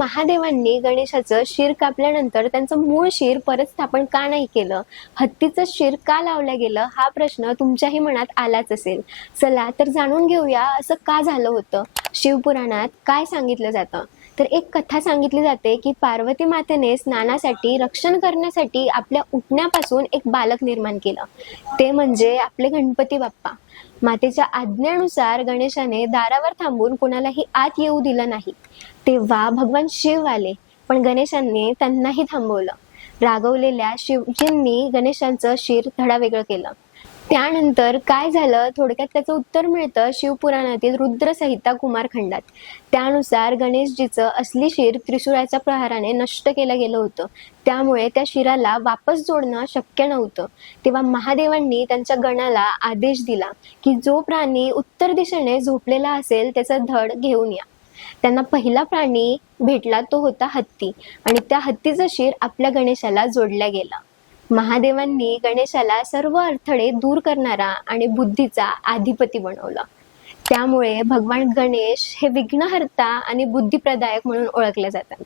महादेवांनी गणेशाचं शिर कापल्यानंतर त्यांचं मूळ शिर परत स्थापन का नाही केलं? हत्तीचं शिर का लावलं गेलं? हा प्रश्न तुमच्याही मनात आलाच असेल. चला तर जाणून घेऊया असं का झालं होतं? शिवपुराणात काय सांगितलं जातं? तर एक कथा सांगितली जाते की पार्वती मातेने स्नानासाठी रक्षण करण्यासाठी आपल्या उठण्यापासून एक बालक निर्माण केलं. ते म्हणजे आपले गणपती बाप्पा. मातेच्या आज्ञेनुसार गणेशाने दारावर थांबून कोणालाही आत येऊ दिलं नाही. तेव्हा भगवान शिव आले पण गणेशांनी त्यांनाही थांबवलं. रागवलेल्या शिवजींनी गणेशांचं शिर धडा वेगळं केलं. त्यानंतर काय झालं? थोडक्यात त्याचं उत्तर मिळतं शिवपुराणातील रुद्रसहिता कुमारखंडात. त्यानुसार गणेशजीचं असली शिर त्रिशुराच्या प्रहाराने नष्ट केलं गेलं होतं. त्यामुळे त्या शिराला वापस जोडणं शक्य नव्हतं. तेव्हा महादेवांनी त्यांच्या गणाला आदेश दिला की जो प्राणी उत्तर दिशेने झोपलेला असेल त्याचा धड घेऊन या. त्यांना पहिला प्राणी भेटला तो होता हत्ती. आणि त्या हत्तीचं शिर आपल्या गणेशाला जोडल्या गेला. महादेवांनी गणेशाला सर्व अडथळे दूर करणारा आणि बुद्धीचा अधिपती बनवलं. त्यामुळे भगवान गणेश हे विघ्नहर्ता आणि बुद्धिप्रदायक म्हणून ओळखले जातात.